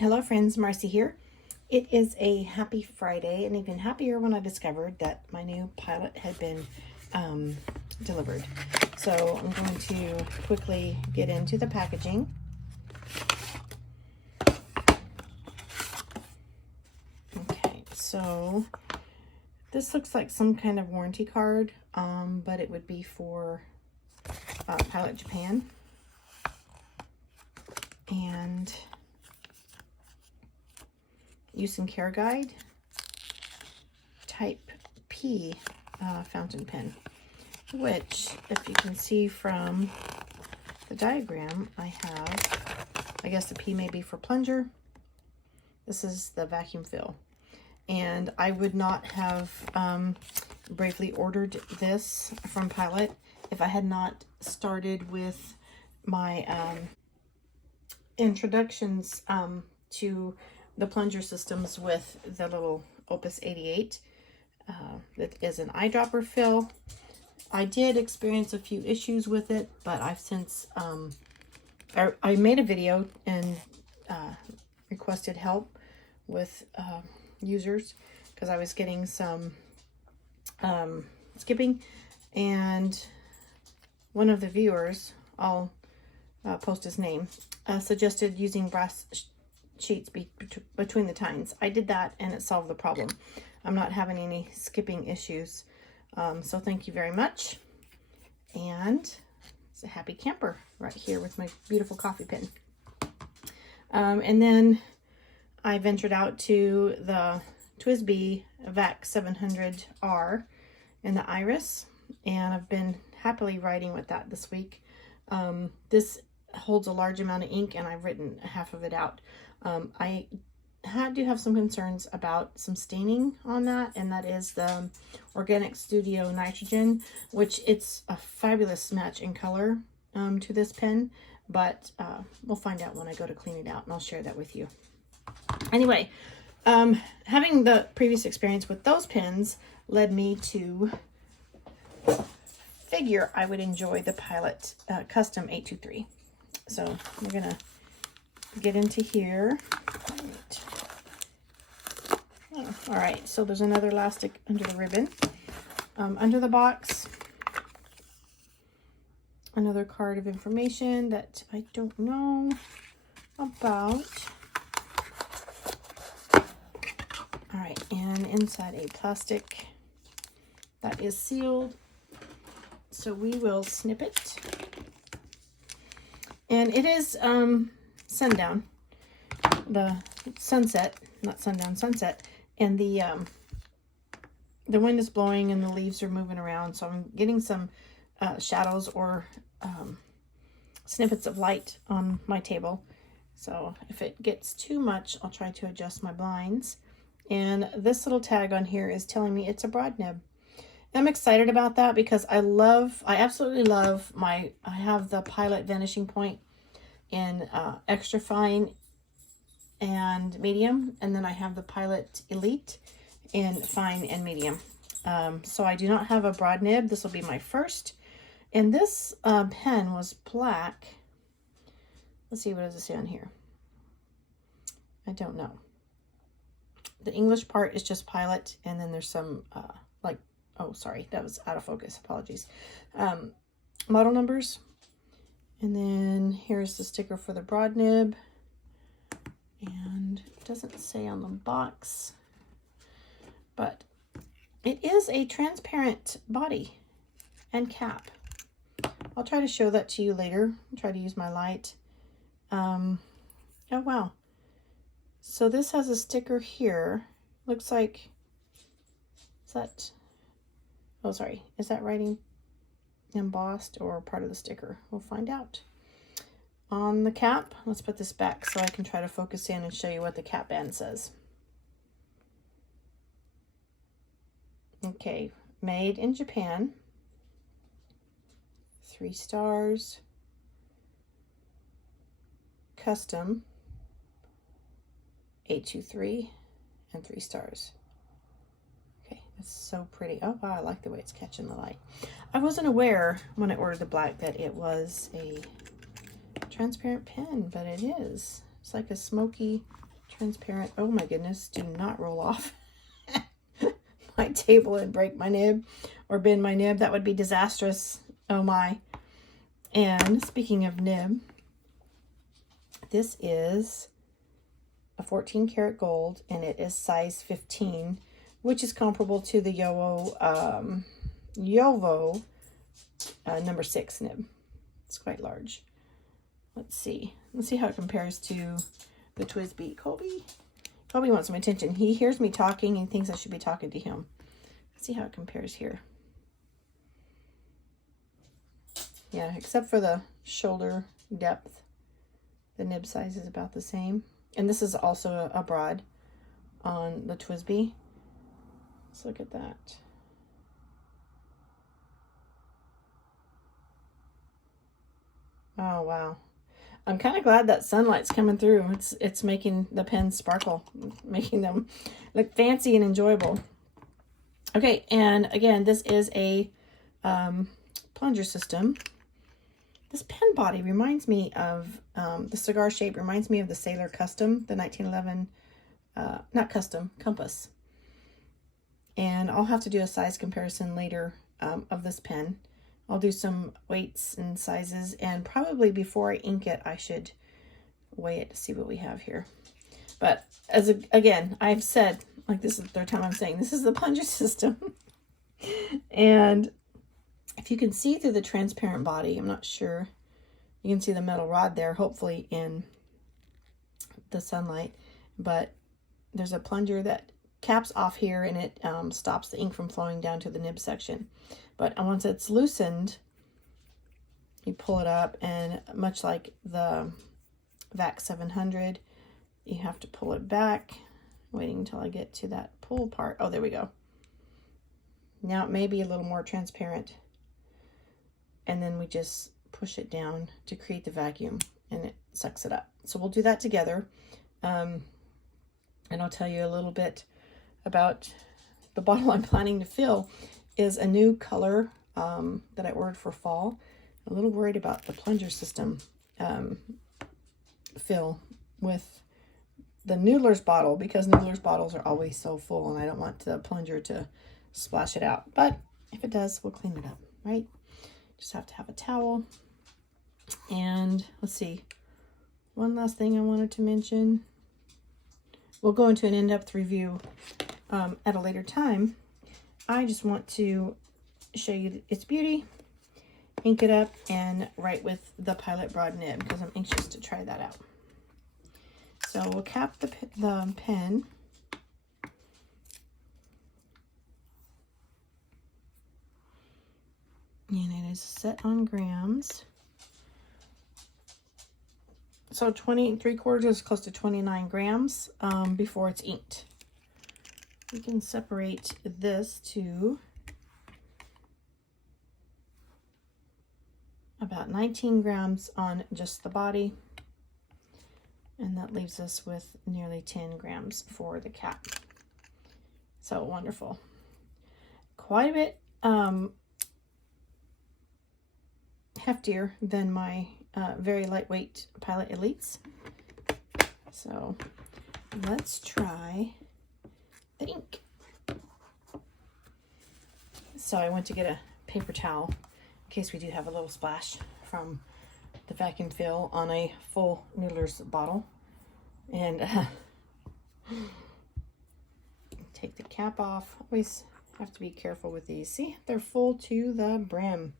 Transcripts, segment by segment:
Hello friends, Marcy here. It is a happy Friday, and even happier when I discovered that my new Pilot had been delivered. So I'm going to quickly get into the packaging. Okay, so this looks like some kind of warranty card, but it would be for Pilot Japan. And use and care guide, type P fountain pen, which, if you can see from the diagram, I guess the P may be for plunger. This is the vacuum fill. And I would not have bravely ordered this from Pilot if I had not started with my introductions to the plunger systems with the little Opus 88. That is an eyedropper fill. I did experience a few issues with it, but I've since I made a video and requested help with users because I was getting some skipping, and one of the viewers, I'll post his name, suggested using brass sheets between the tines. I did that and it solved the problem. I'm not having any skipping issues. So thank you very much. And it's a happy camper right here with my beautiful coffee pen. And then I ventured out to the TWSBI VAC 700R in the Iris, and I've been happily writing with that this week. This holds a large amount of ink, and I've written half of it out. I do have some concerns about some staining on that, and that is the Organic Studio Nitrogen, which it's a fabulous match in color to this pen, but we'll find out when I go to clean it out, and I'll share that with you. Anyway, having the previous experience with those pens led me to figure I would enjoy the Pilot Custom 823. So we're gonna get into here. All right, so there's another elastic under the ribbon. Under the box, another card of information that I don't know about. All right, and inside a plastic that is sealed. So we will snip it. And it is sundown, the sunset, not sundown, sunset. And the wind is blowing and the leaves are moving around. So I'm getting some shadows or snippets of light on my table. So if it gets too much, I'll try to adjust my blinds. And this little tag on here is telling me it's a broad nib. I'm excited about that because I absolutely love I have the Pilot Vanishing Point in extra fine and medium, and then I have the Pilot Elite in fine and medium. So I do not have a broad nib. This will be my first. And this pen was black. Let's see, what does it say on here? I don't know. The English part is just Pilot, and then there's some oh, sorry, that was out of focus. Apologies. Model numbers. And then here's the sticker for the broad nib. And it doesn't say on the box, but it is a transparent body and cap. I'll try to show that to you later. I'll try to use my light. Oh, wow. So this has a sticker here. Looks like, is that... Oh, sorry. Is that writing embossed or part of the sticker? We'll find out. On the cap, let's put this back so I can try to focus in and show you what the cap band says. Okay, made in Japan. 3 stars. Custom. 823 and 3 stars. It's so pretty. Oh, wow, I like the way it's catching the light. I wasn't aware when I ordered the black that it was a transparent pen, but it is. It's like a smoky transparent. Oh my goodness, do not roll off my table and break my nib or bend my nib. That would be disastrous. Oh my. And speaking of nib, this is a 14 karat gold and it is size 15, which is comparable to the Yovo number 6 nib. It's quite large. Let's see how it compares to the TWSBI. Colby wants some attention. He hears me talking and thinks I should be talking to him. Let's see how it compares here. Yeah, except for the shoulder depth, the nib size is about the same. And this is also a broad on the TWSBI. Let's look at that. Oh, wow. I'm kind of glad that sunlight's coming through. It's making the pens sparkle, making them look fancy and enjoyable. Okay, and again, this is a plunger system. This pen body reminds me of, the cigar shape reminds me of the Sailor Custom, the 1911, not Custom, Compass. And I'll have to do a size comparison later of this pen. I'll do some weights and sizes, and probably before I ink it, I should weigh it to see what we have here. But again, I've said, like, this is the third time I'm saying, this is the plunger system. And if you can see through the transparent body, I'm not sure, you can see the metal rod there, hopefully in the sunlight, but there's a plunger that caps off here and it stops the ink from flowing down to the nib section. But once it's loosened, you pull it up, and much like the VAC 700, you have to pull it back. Waiting until I get to that pull part. Oh, there we go. Now it may be a little more transparent. And then we just push it down to create the vacuum, and it sucks it up. So we'll do that together. And I'll tell you a little bit about the bottle I'm planning to fill. Is a new color that I ordered for fall. I'm a little worried about the plunger system fill with the Noodler's bottle, because Noodler's bottles are always so full and I don't want the plunger to splash it out. But if it does, we'll clean it up, right? Just have to have a towel. And let's see, one last thing I wanted to mention. We'll go into an in-depth review at a later time. I just want to show you its beauty, ink it up, and write with the Pilot Broad nib because I'm anxious to try that out. So we'll cap the pen. And it is set on grams. So 3/4 is close to 29 grams before it's inked. We can separate this to about 19 grams on just the body. And that leaves us with nearly 10 grams for the cap. So wonderful. Quite a bit heftier than my very lightweight Pilot Elites. So let's try the ink. So I went to get a paper towel in case we do have a little splash from the vacuum fill on a full Noodler's bottle. And take the cap off. Always have to be careful with these. See, they're full to the brim.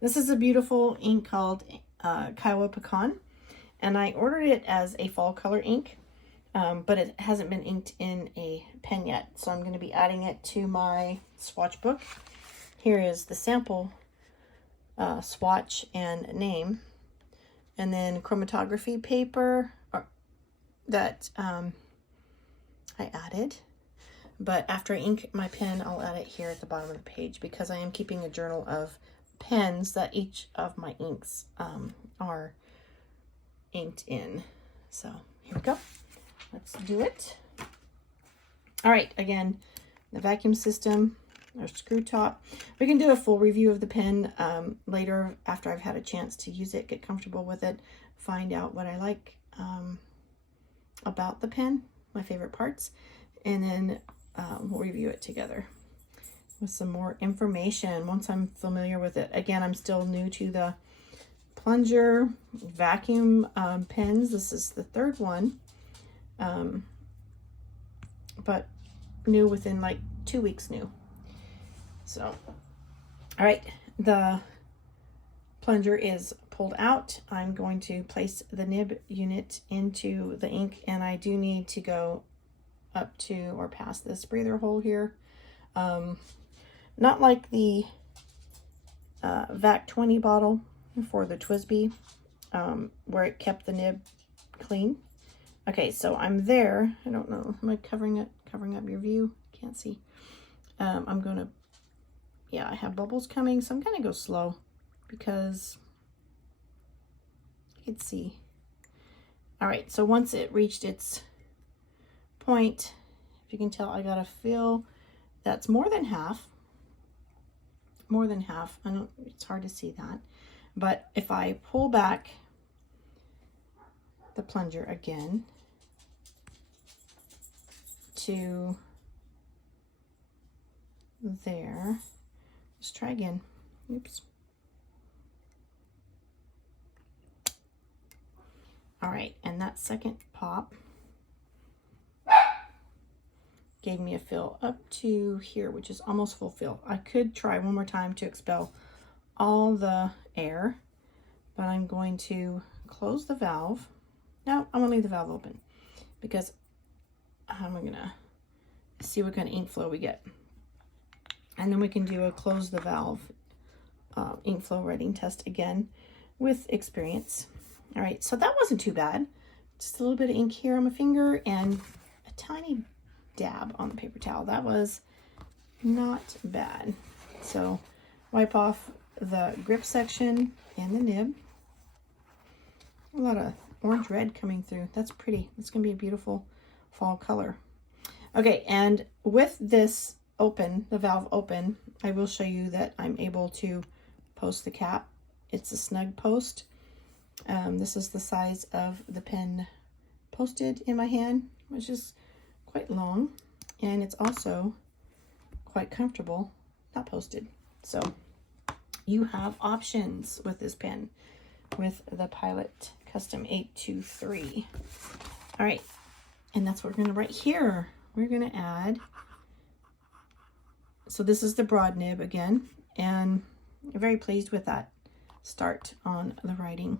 This is a beautiful ink called Kiowa Pecan, and I ordered it as a fall color ink. But it hasn't been inked in a pen yet. So I'm going to be adding it to my swatch book. Here is the sample swatch and name. And then chromatography paper that I added. But after I ink my pen, I'll add it here at the bottom of the page because I am keeping a journal of pens that each of my inks are inked in. So here we go. Let's do it. All right, again, the vacuum system, our screw top. We can do a full review of the pen later after I've had a chance to use it, get comfortable with it, find out what I like about the pen, my favorite parts, and then we'll review it together with some more information once I'm familiar with it. Again, I'm still new to the plunger vacuum pens. This is the third one, but new within like 2 weeks new. So, all right, the plunger is pulled out. I'm going to place the nib unit into the ink, and I do need to go up to or past this breather hole here. Not like the VAC 20 bottle for the TWSBI, where it kept the nib clean. Okay, so I'm there. I don't know. Am I covering up your view? Can't see. I'm gonna, yeah, I have bubbles coming, so I'm gonna go slow because you can see. All right, so once it reached its point, if you can tell, I got a fill that's more than half. More than half. I don't, it's hard to see that. But if I pull back the plunger again to there, let's try again. Oops. All right, and that second pop gave me a fill up to here, which is almost full fill. I could try one more time to expel all the air, but I'm going to close the valve. No, I'm gonna leave the valve open because I'm gonna see what kind of ink flow we get. And then we can do a close the valve ink flow writing test again with experience. All right, so that wasn't too bad. Just a little bit of ink here on my finger and a tiny dab on the paper towel. That was not bad. So wipe off the grip section and the nib. A lot of orange red coming through. That's pretty. It's gonna be a beautiful fall color. Okay, and with this open, the valve open, I will show you that I'm able to post the cap. It's a snug post. This is the size of the pen posted in my hand, which is quite long, and it's also quite comfortable not posted. So you have options with this pen, with the Pilot Custom 823. All right, and that's what we're going to write here. We're going to add, so this is the broad nib again, and I'm very pleased with that start on the writing.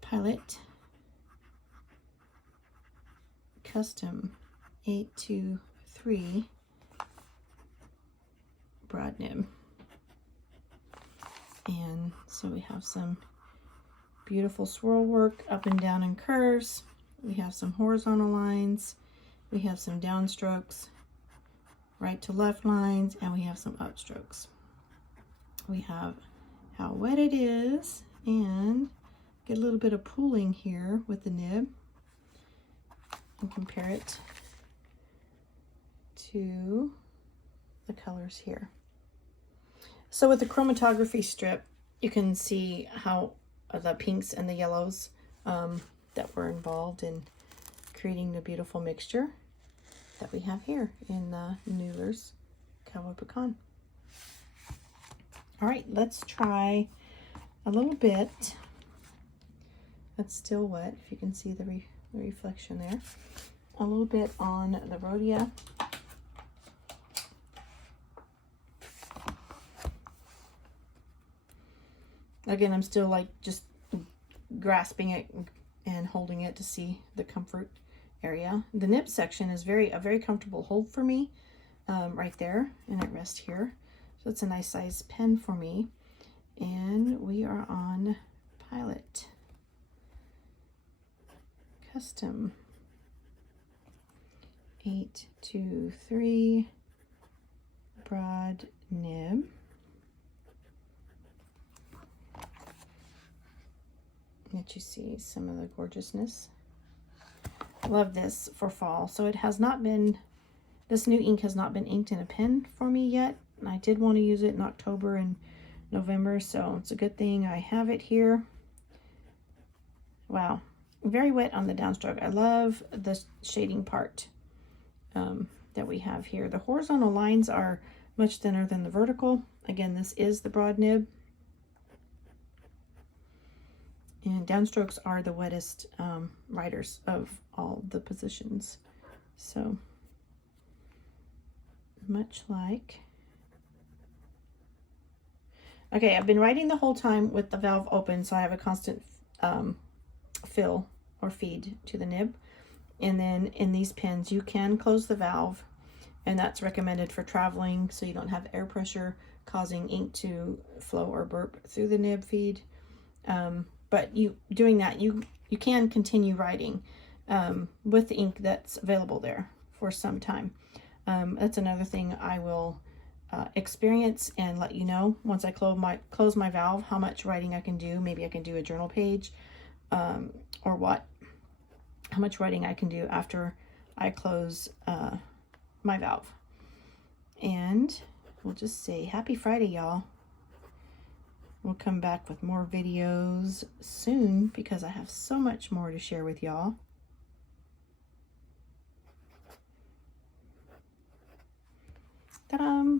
Pilot Custom 823 broad nib. And so we have some beautiful swirl work up and down in curves. We have some horizontal lines. We have some downstrokes, right to left lines, and we have some upstrokes. We have how wet it is, and get a little bit of pooling here with the nib and compare it to the colors here. So with the chromatography strip, you can see how the pinks and the yellows that were involved in creating the beautiful mixture that we have here in the Noodler's Cowboy Pecan. All right, let's try a little bit. That's still wet, if you can see the reflection there. A little bit on the Rhodia. Again, I'm still like just grasping it and holding it to see the comfort area. The nib section is a very comfortable hold for me, right there, and it rests here. So it's a nice size pen for me. And we are on Pilot Custom 823 broad nib. Let you see some of the gorgeousness. Love this for fall. So it has not been, this new ink has not been inked in a pen for me yet. And I did want to use it in October and November, so it's a good thing I have it here. Wow, very wet on the downstroke. I love the shading part that we have here. The horizontal lines are much thinner than the vertical. Again, this is the broad nib. And downstrokes are the wettest riders of all the positions. So, much like... Okay, I've been riding the whole time with the valve open, so I have a constant fill or feed to the nib. And then in these pins, you can close the valve, and that's recommended for traveling so you don't have air pressure causing ink to flow or burp through the nib feed. But doing that, you can continue writing with the ink that's available there for some time. That's another thing I will experience and let you know once I close my valve how much writing I can do. Maybe I can do a journal page, or how much writing I can do after I close my valve. And we'll just say happy Friday, y'all. We'll come back with more videos soon because I have so much more to share with y'all. Ta-da!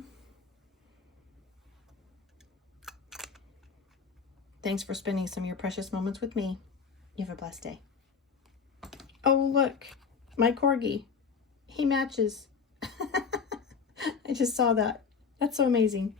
Thanks for spending some of your precious moments with me. You have a blessed day. Oh, look, my corgi. He matches. I just saw that. That's so amazing.